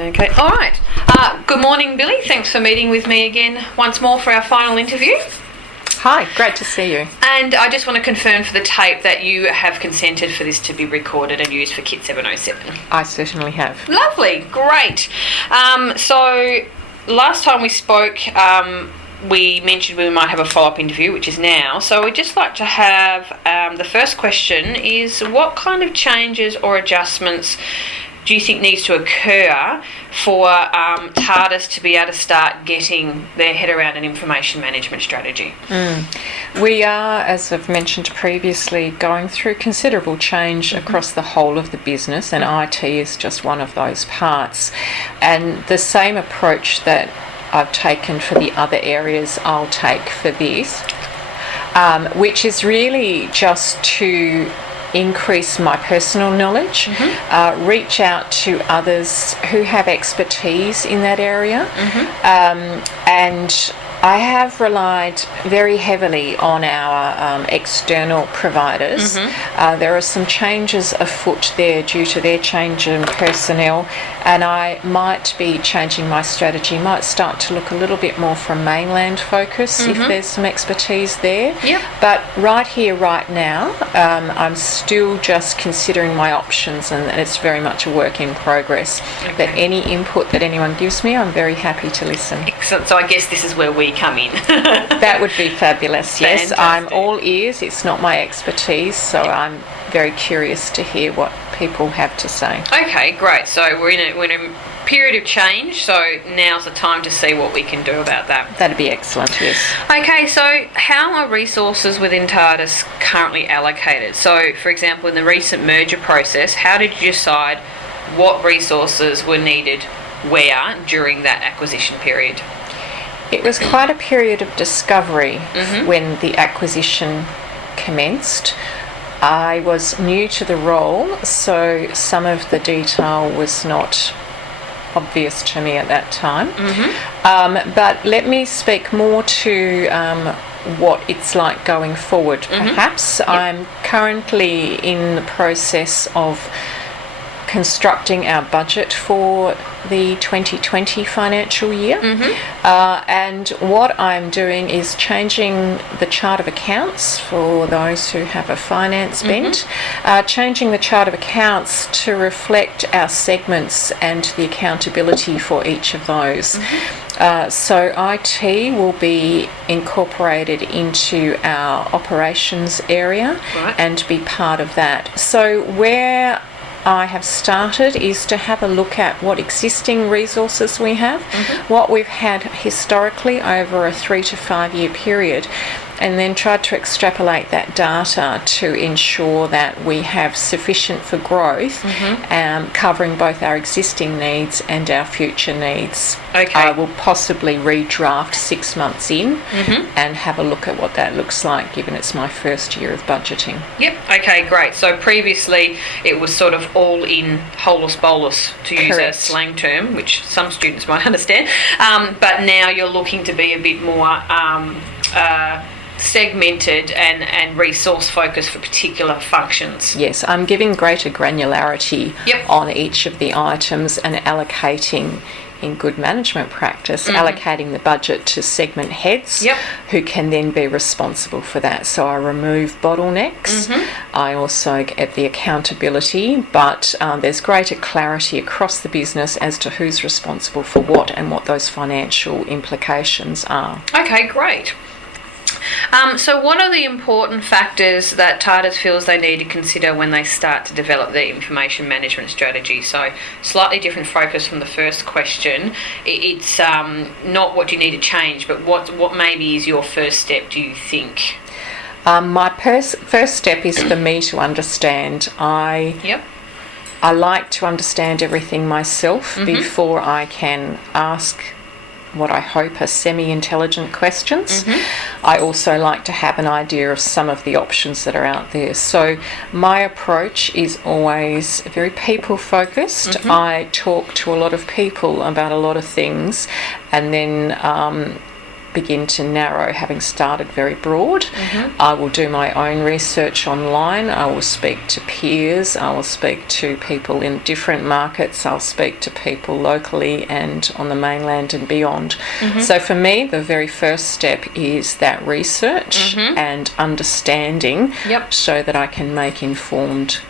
Okay, all right. Good morning, Billy. Thanks for meeting with me again once more for our final interview. Hi, great to see you. And I just want to confirm for the tape that you have consented for this to be recorded and used for KIT 707. I certainly have. Lovely, great. So last time we spoke, we mentioned we might have a follow-up interview, which is now. So we'd just like to have, the first question is, what kind of changes or adjustments do you think needs to occur for TARDIS to be able to start getting their head around an information management strategy? We are, as I've mentioned previously, going through considerable change across the whole of the business, and IT is just one of those parts. And the same approach that I've taken for the other areas, I'll take for this, which is really just to increase my personal knowledge, reach out to others who have expertise in that area, and I have relied very heavily on our external providers. There are some changes afoot there due to their change in personnel, and I might be changing my strategy, might start to look a little bit more from mainland focus if there's some expertise there. But right here, right now, I'm still just considering my options, and it's very much a work in progress. But any input that anyone gives me, I'm very happy to listen. Excellent. So I guess this is where we come in. That would be fabulous. Yes, Fantastic. I'm all ears. It's not my expertise, so I'm very curious to hear what people have to say. Okay, great. So we're in a period of change, so now's the time to see what we can do about that. That'd be excellent, yes. Okay, so how are resources within TARDIS currently allocated? So, for example, in the recent merger process, how did you decide what resources were needed where during that acquisition period? It was quite a period of discovery when the acquisition commenced. I was new to the role, so some of the detail was not obvious to me at that time. But let me speak more to what it's like going forward, perhaps. I'm currently in the process of constructing our budget for the 2020 financial year, and what I'm doing is changing the chart of accounts for those who have a finance bent, changing the chart of accounts to reflect our segments and the accountability for each of those. So IT will be incorporated into our operations area and be part of that. So where I have started is to have a look at what existing resources we have, what we've had historically over a 3 to 5 year period, and then try to extrapolate that data to ensure that we have sufficient for growth, covering both our existing needs and our future needs. I will possibly redraft 6 months in and have a look at what that looks like, given it's my first year of budgeting. Okay, great. So previously it was sort of all in holus bolus, to use a slang term, which some students might understand, but now you're looking to be a bit more segmented and resource focused for particular functions. Yes, I'm giving greater granularity on each of the items and allocating, in good management practice, allocating the budget to segment heads who can then be responsible for that. So I remove bottlenecks. I also get the accountability, but there's greater clarity across the business as to who's responsible for what and what those financial implications are. Okay, great. So what are the important factors that TARDIS feels they need to consider when they start to develop their information management strategy? So slightly different focus from the first question. It's not what you need to change, but what maybe is your first step, do you think? My first step is for me to understand. I like to understand everything myself before I can ask what I hope are semi-intelligent questions. I also like to have an idea of some of the options that are out there. So my approach is always very people-focused. I talk to a lot of people about a lot of things, and then begin to narrow, having started very broad. I will do my own research online. I will speak to peers. I will speak to people in different markets. I'll speak to people locally and on the mainland and beyond. So for me, the very first step is that research and understanding, so that I can make informed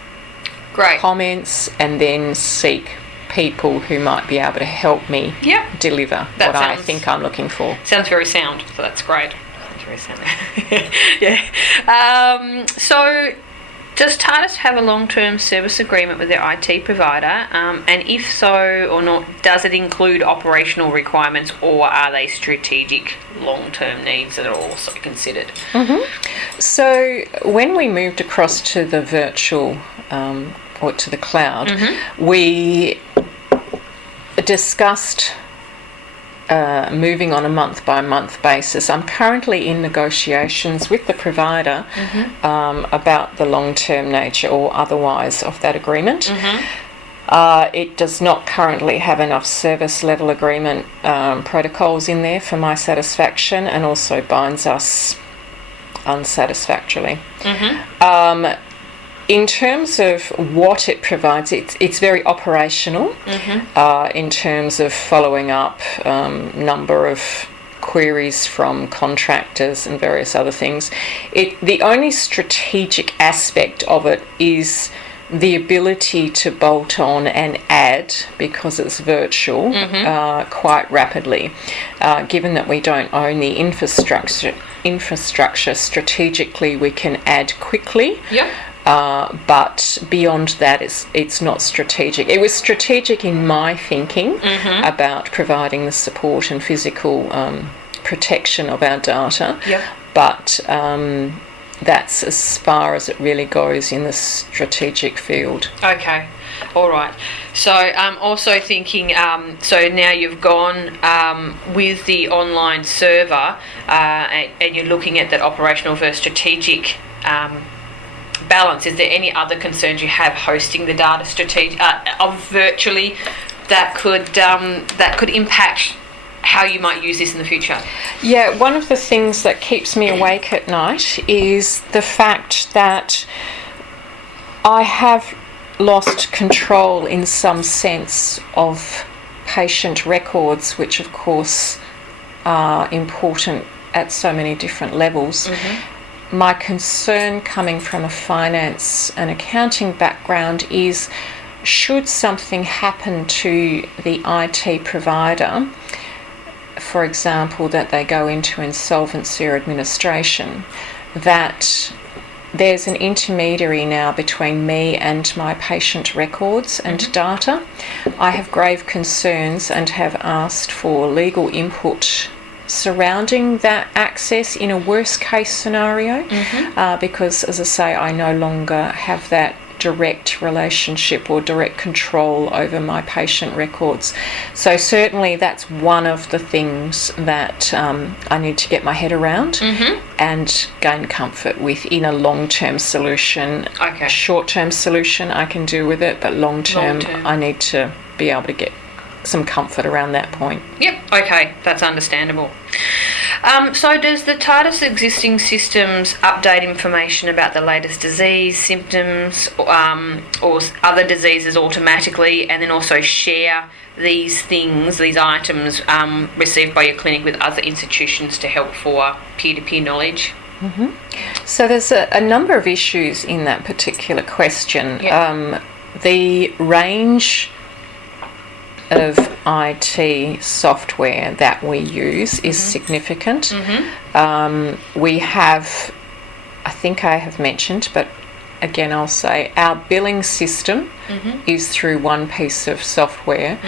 comments and then seek people who might be able to help me deliver what I think I'm looking for. Sounds very sound, so that's great. Sounds very sound. Yeah. So does TARDIS have a long-term service agreement with their IT provider? And if so or not, does it include operational requirements, or are they strategic long-term needs that are also considered? So when we moved across to the virtual or to the cloud, we discussed moving on a month-by-month basis. I'm currently in negotiations with the provider about the long-term nature or otherwise of that agreement. It does not currently have enough service level agreement protocols in there for my satisfaction, and also binds us unsatisfactorily. In terms of what it provides, it's very operational in terms of following up number of queries from contractors and various other things. The only strategic aspect of it is the ability to bolt on and add, because it's virtual, quite rapidly. Given that we don't own the infrastructure, strategically we can add quickly. But beyond that, it's not strategic. It was strategic in my thinking about providing the support and physical protection of our data, but that's as far as it really goes in the strategic field. Okay, all right. So I'm also thinking, so now you've gone with the online server and you're looking at that operational versus strategic balance. Is there any other concerns you have hosting the data virtually that could impact how you might use this in the future? Yeah, one of the things that keeps me awake at night is the fact that I have lost control in some sense of patient records, which of course are important at so many different levels. My concern, coming from a finance and accounting background, is should something happen to the IT provider, for example, that they go into insolvency or administration, that there's an intermediary now between me and my patient records and data. I have grave concerns and have asked for legal input surrounding that access in a worst case scenario, because, as I say, I no longer have that direct relationship or direct control over my patient records. So certainly that's one of the things that I need to get my head around and gain comfort with in a long-term solution. Okay. A short-term solution I can do with it, but long-term I need to be able to get some comfort around that point. Yep, okay, that's understandable. So does the TARDIS existing systems update information about the latest disease, symptoms, or other diseases automatically, and then also share these things, these items received by your clinic with other institutions to help for peer-to-peer knowledge? So there's a number of issues in that particular question. The range of IT software that we use is significant. We have, I think I have mentioned, but again I'll say, our billing system is through one piece of software.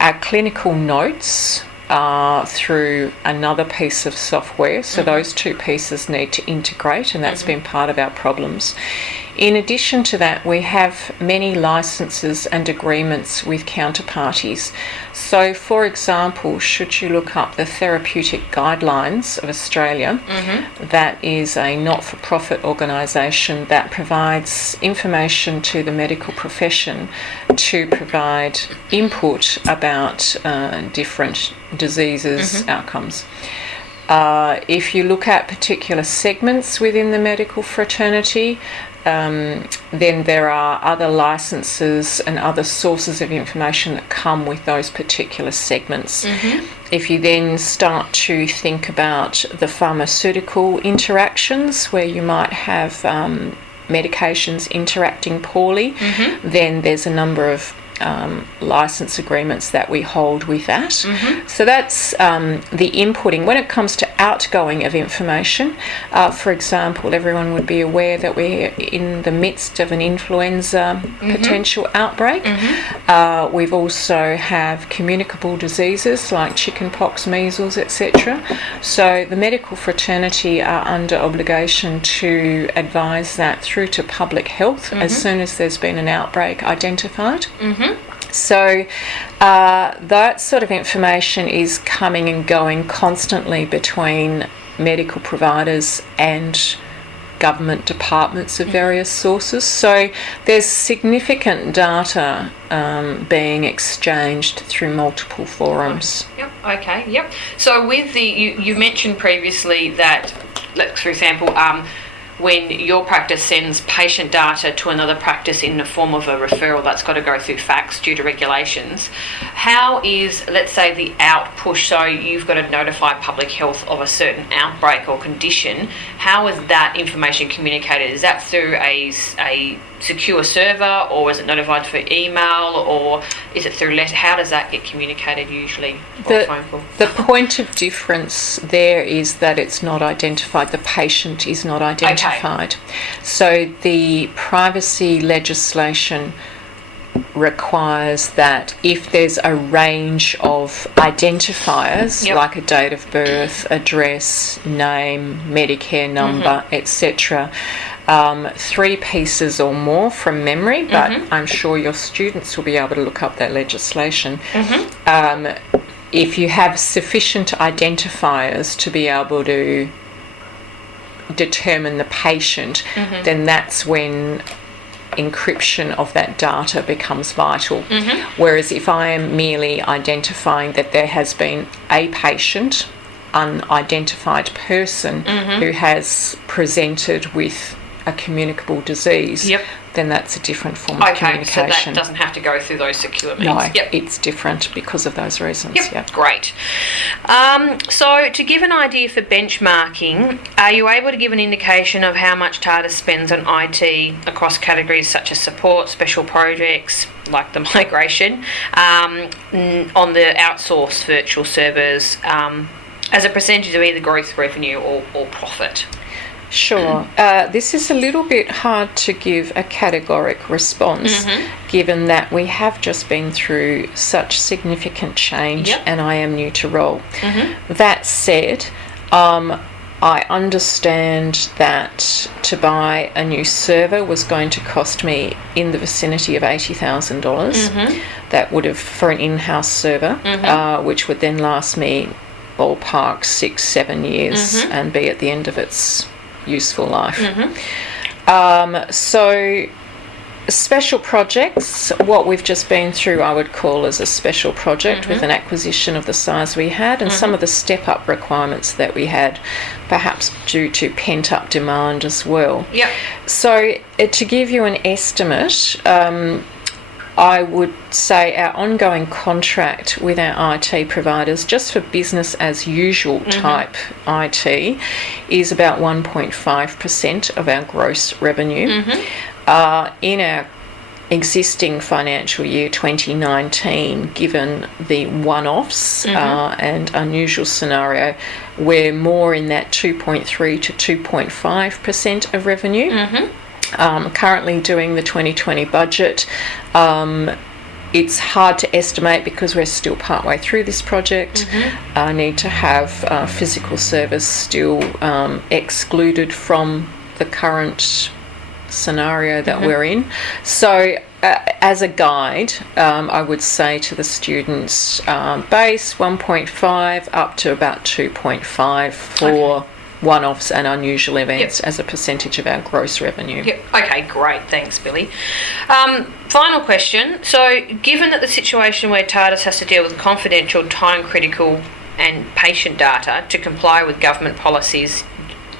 Our clinical notes are through another piece of software, so those two pieces need to integrate, and that's been part of our problems. In addition to that, we have many licenses and agreements with counterparties. So, for example, should you look up the Therapeutic Guidelines of Australia, that is a not-for-profit organisation that provides information to the medical profession to provide input about different diseases, outcomes. If you look at particular segments within the medical fraternity, then there are other licenses and other sources of information that come with those particular segments. If you then start to think about the pharmaceutical interactions, where you might have medications interacting poorly, then there's a number of license agreements that we hold with that. So that's the inputting. When it comes to outgoing of information, for example, everyone would be aware that we're in the midst of an influenza potential outbreak. We've also have communicable diseases like chickenpox, measles, etc. So the medical fraternity are under obligation to advise that through to public health as soon as there's been an outbreak identified. So that sort of information is coming and going constantly between medical providers and government departments of various sources. So there's significant data being exchanged through multiple forums. Yep. Okay. Yep. So with the you mentioned previously that, like, for example, when your practice sends patient data to another practice in the form of a referral, that's got to go through fax due to regulations. How is, let's say, the out push, so you've got to notify public health of a certain outbreak or condition, how is that information communicated? Is that through a secure server, or is it notified through email, or is it through letter? How does that get communicated usually? The point of difference there is that it's not identified. The patient is not identified. So the privacy legislation requires that if there's a range of identifiers, like a date of birth, address, name, Medicare number, etc., 3 pieces or more from memory, but I'm sure your students will be able to look up that legislation. If you have sufficient identifiers to be able to determine the patient, then that's when encryption of that data becomes vital. Whereas if I am merely identifying that there has been a patient, unidentified person who has presented with a communicable disease, then that's a different form of communication. So that doesn't have to go through those secure means. No, it's different because of those reasons. Great. So to give an idea for benchmarking, are you able to give an indication of how much TARDIS spends on IT across categories such as support, special projects like the migration, on the outsourced virtual servers, as a percentage of either growth revenue or profit? Sure. This is a little bit hard to give a categoric response, given that we have just been through such significant change and I am new to role. That said, I understand that to buy a new server was going to cost me in the vicinity of $80,000. That would have, for an in-house server, which would then last me ballpark 6-7 years and be at the end of its useful life. So special projects, what we've just been through, I would call as a special project with an acquisition of the size we had, and some of the step-up requirements that we had, perhaps due to pent-up demand as well. So to give you an estimate, I would say our ongoing contract with our IT providers, just for business as usual type IT, is about 1.5% of our gross revenue. In our existing financial year 2019, given the one-offs and unusual scenario, we're more in that 2.3 to 2.5% of revenue. Currently doing the 2020 budget. It's hard to estimate because we're still partway through this project. I need to have physical service still excluded from the current scenario that we're in. So as a guide, I would say to the students, base 1.5 up to about 2.5 for one-offs and unusual events as a percentage of our gross revenue. Okay, great. Thanks, Billy. Final question. So, given that the situation where TARDIS has to deal with confidential, time-critical and patient data to comply with government policies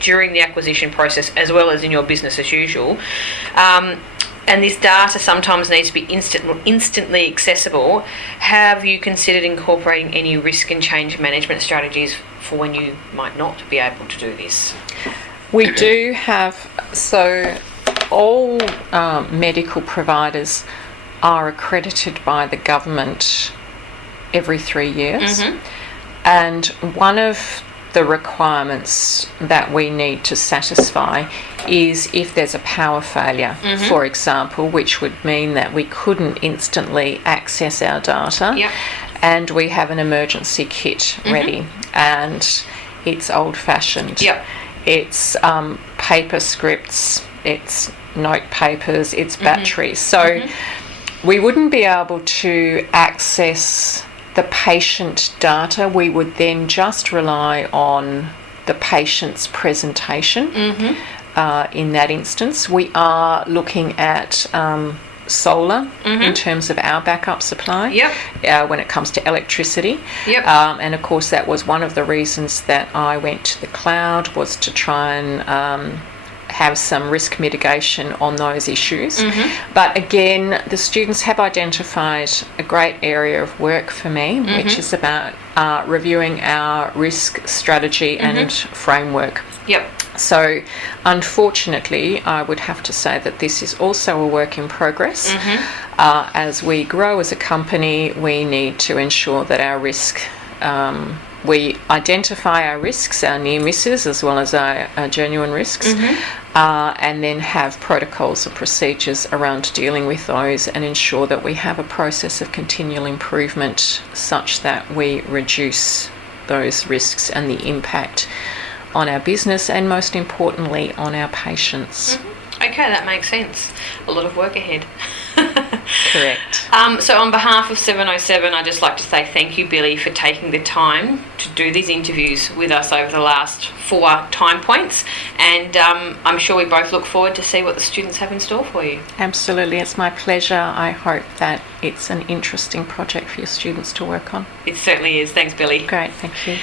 during the acquisition process, as well as in your business as usual. And this data sometimes needs to be instantly accessible. Have you considered incorporating any risk and change management strategies for when you might not be able to do this? We do have, so all medical providers are accredited by the government every 3 years. And one of the requirements that we need to satisfy is if there's a power failure, for example, which would mean that we couldn't instantly access our data, and we have an emergency kit ready, and it's old-fashioned. It's paper scripts, it's note papers, it's batteries. So we wouldn't be able to access the patient data. We would then just rely on the patient's presentation in that instance. We are looking at solar in terms of our backup supply when it comes to electricity. And of course that was one of the reasons that I went to the cloud, was to try and have some risk mitigation on those issues. But again, the students have identified a great area of work for me, which is about reviewing our risk strategy and framework. So unfortunately, I would have to say that this is also a work in progress. As we grow as a company, we need to ensure that our risk, we identify our risks, our near misses, as well as our genuine risks, and then have protocols and procedures around dealing with those, and ensure that we have a process of continual improvement such that we reduce those risks and the impact on our business, and most importantly on our patients. Okay, that makes sense. A lot of work ahead. Correct. So on behalf of 707, I'd just like to say thank you, Billy, for taking the time to do these interviews with us over the last 4 time points, and I'm sure we both look forward to see what the students have in store for you. Absolutely, it's my pleasure. I hope that it's an interesting project for your students to work on. It certainly is. Thanks, Billy. Great, thank you.